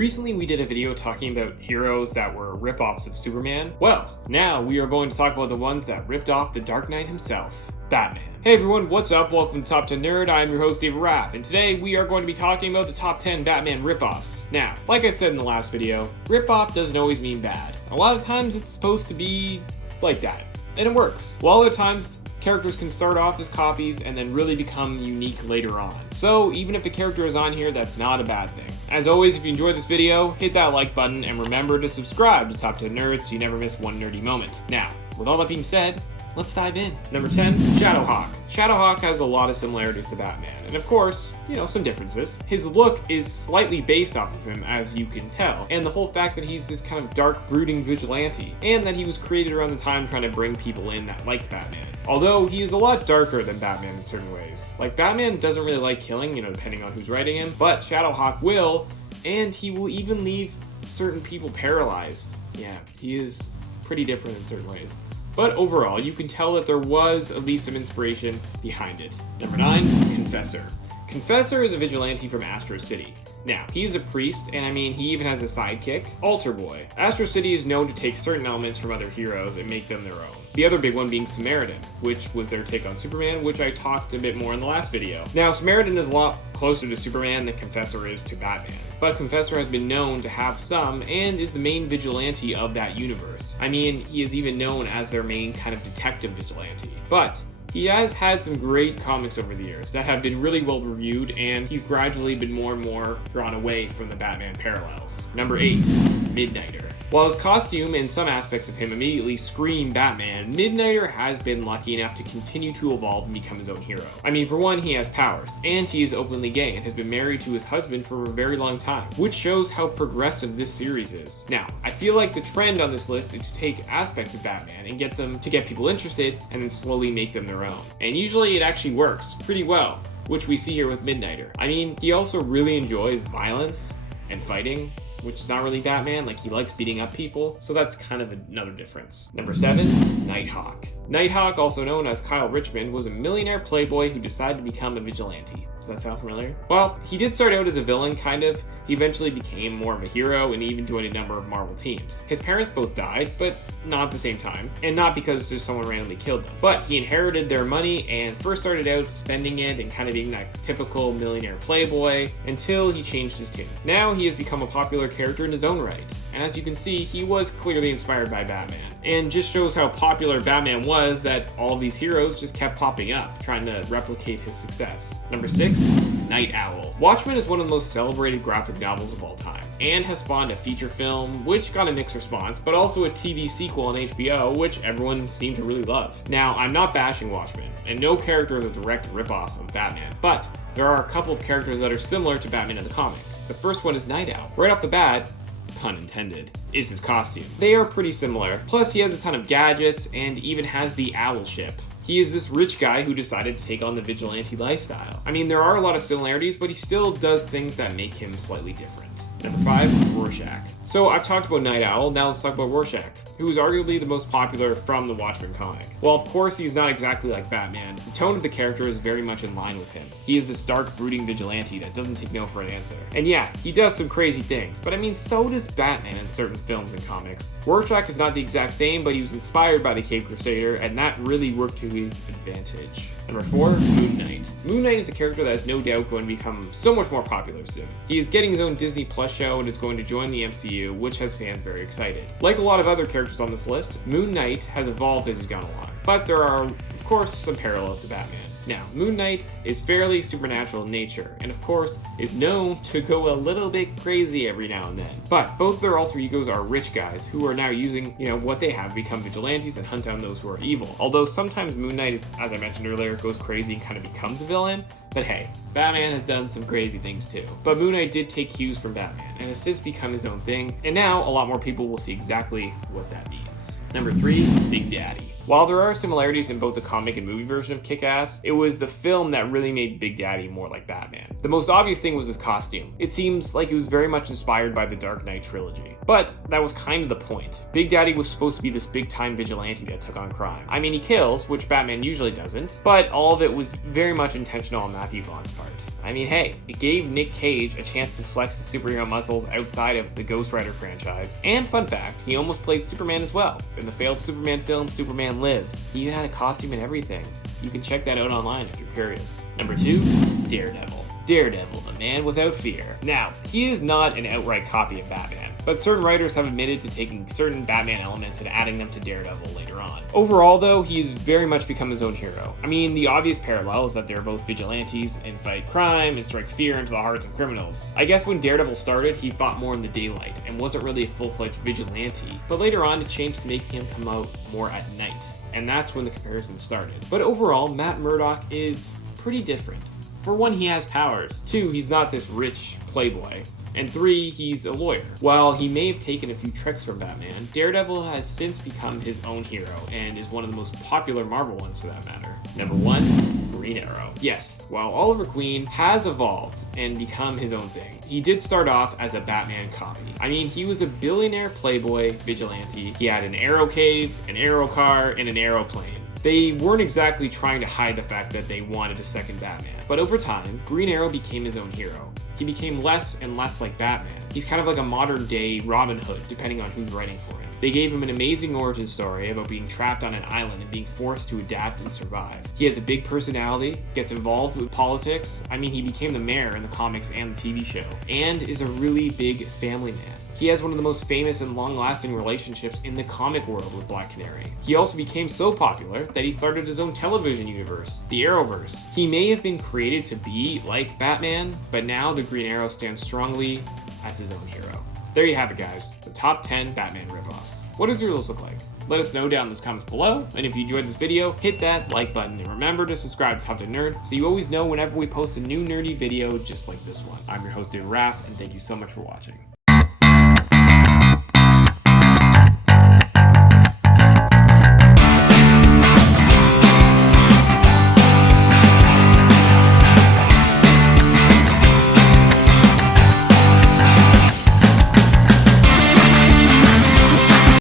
Recently we did a video talking about heroes that were rip-offs of Superman. Well, now we are going to talk about the ones that ripped off the Dark Knight himself, Batman. Hey everyone, what's up? Welcome to Top 10 Nerd. I'm your host, David Raff, and today we are going to be talking about the top 10 Batman rip-offs. Now, like I said in the last video, rip-off doesn't always mean bad. A lot of times it's supposed to be like that, and it works. While other times, characters can start off as copies and then really become unique later on. So even if a character is on here, that's not a bad thing. As always, if you enjoyed this video, hit that like button and remember to subscribe to Top 10 Nerds so you never miss one nerdy moment. Now, with all that being said, let's dive in. Number 10, Shadowhawk. Shadowhawk has a lot of similarities to Batman, and of course, some differences. His look is slightly based off of him, as you can tell, and the whole fact that he's this kind of dark, brooding vigilante, and that he was created around the time trying to bring people in that liked Batman. Although he is a lot darker than Batman in certain ways. Like, Batman doesn't really like killing, depending on who's writing him, but Shadowhawk will, and he will even leave certain people paralyzed. Yeah, he is pretty different in certain ways. But overall, you can tell that there was at least some inspiration behind it. Number 9, Confessor. Confessor is a vigilante from Astro City. Now, he is a priest, and he even has a sidekick, Altar Boy. Astro City is known to take certain elements from other heroes and make them their own. The other big one being Samaritan, which was their take on Superman, which I talked a bit more in the last video. Now, Samaritan is a lot closer to Superman than Confessor is to Batman, but Confessor has been known to have some, and is the main vigilante of that universe. He is even known as their main kind of detective vigilante. But he has had some great comics over the years that have been really well reviewed, and he's gradually been more and more drawn away from the Batman parallels. Number 8, Midnighter. While his costume and some aspects of him immediately scream Batman, Midnighter has been lucky enough to continue to evolve and become his own hero. For one, he has powers, and he is openly gay and has been married to his husband for a very long time, which shows how progressive this series is. Now, I feel like the trend on this list is to take aspects of Batman and get them to get people interested and then slowly make them their own. And usually it actually works pretty well, which we see here with Midnighter. He also really enjoys violence and fighting, which is not really Batman. Like, he likes beating up people, so that's kind of another difference. Number 7, Nighthawk. Nighthawk, also known as Kyle Richmond, was a millionaire playboy who decided to become a vigilante. Does that sound familiar? Well, he did start out as a villain, kind of. He eventually became more of a hero and even joined a number of Marvel teams. His parents both died, but not at the same time, and not because just someone randomly killed them. But he inherited their money and first started out spending it and kind of being that typical millionaire playboy until he changed his tune. Now he has become a popular character in his own right, and as you can see, he was clearly inspired by Batman, and just shows how popular Batman was that all these heroes just kept popping up, trying to replicate his success. Number 6, Night Owl. Watchmen is one of the most celebrated graphic novels of all time, and has spawned a feature film, which got a mixed response, but also a TV sequel on HBO, which everyone seemed to really love. Now, I'm not bashing Watchmen, and no character is a direct ripoff of Batman, but there are a couple of characters that are similar to Batman in the comic. The first one is Night Owl. Right off the bat, pun intended, is his costume. They are pretty similar, plus he has a ton of gadgets and even has the owl ship. He is this rich guy who decided to take on the vigilante lifestyle. There are a lot of similarities, but he still does things that make him slightly different. Number 5, Rorschach. So I've talked about Night Owl, now let's talk about Rorschach, who is arguably the most popular from the Watchmen comic. While of course he's not exactly like Batman, the tone of the character is very much in line with him. He is this dark, brooding vigilante that doesn't take no for an answer. And yeah, he does some crazy things, but so does Batman in certain films and comics. Rorschach is not the exact same, but he was inspired by the Cape Crusader, and that really worked to his advantage. Number 4, Moon Knight. Moon Knight is a character that is no doubt going to become so much more popular soon. He is getting his own Disney Plus show and is going to join the MCU, which has fans very excited. Like a lot of other characters on this list, Moon Knight has evolved as he's gone along, but there are, of course, some parallels to Batman. Now, Moon Knight is fairly supernatural in nature, and of course, is known to go a little bit crazy every now and then. But both their alter egos are rich guys who are now using, what they have to become vigilantes and hunt down those who are evil. Although sometimes Moon Knight is, as I mentioned earlier, goes crazy and kind of becomes a villain. But hey, Batman has done some crazy things too. But Moon Knight did take cues from Batman and has since become his own thing, and now a lot more people will see exactly what that means. Number 3, Big Daddy. While there are similarities in both the comic and movie version of Kick-Ass, it was the film that really made Big Daddy more like Batman. The most obvious thing was his costume. It seems like it was very much inspired by the Dark Knight trilogy. But that was kind of the point. Big Daddy was supposed to be this big-time vigilante that took on crime. He kills, which Batman usually doesn't, but all of it was very much intentional on Matthew Vaughn's part. I mean, hey, it gave Nick Cage a chance to flex his superhero muscles outside of the Ghost Rider franchise. And fun fact, he almost played Superman as well. In the failed Superman film, Superman Lives. He even had a costume and everything. You can check that out online if you're curious. Number 2, Daredevil. Daredevil, the man without fear. Now, he is not an outright copy of Batman, but certain writers have admitted to taking certain Batman elements and adding them to Daredevil later on. Overall though, he has very much become his own hero. I mean, the obvious parallel is that they're both vigilantes and fight crime and strike fear into the hearts of criminals. I guess when Daredevil started, he fought more in the daylight and wasn't really a full-fledged vigilante, but later on it changed to making him come out more at night, and that's when the comparison started. But overall, Matt Murdock is pretty different. For one, he has powers. 2, he's not this rich playboy. And 3, he's a lawyer. While he may have taken a few tricks from Batman, Daredevil has since become his own hero and is one of the most popular Marvel ones for that matter. Number 1, Green Arrow. Yes, while Oliver Queen has evolved and become his own thing, he did start off as a Batman copy. I mean, he was a billionaire playboy vigilante. He had an arrow cave, an arrow car, and an aeroplane. They weren't exactly trying to hide the fact that they wanted a second Batman. But over time, Green Arrow became his own hero. He became less and less like Batman. He's kind of like a modern day Robin Hood, depending on who's writing for him. They gave him an amazing origin story about being trapped on an island and being forced to adapt and survive. He has a big personality, gets involved with politics. I mean, he became the mayor in the comics and the TV show, and is a really big family man. He has one of the most famous and long-lasting relationships in the comic world with Black Canary. He also became so popular that he started his own television universe, the Arrowverse. He may have been created to be like Batman, but now the Green Arrow stands strongly as his own hero. There you have it, guys, the top 10 Batman ripoffs. What does your list look like? Let us know down in the comments below, and if you enjoyed this video, hit that like button, and remember to subscribe to Top 10 Nerd so you always know whenever we post a new nerdy video just like this one. I'm your host, Raph, and thank you so much for watching.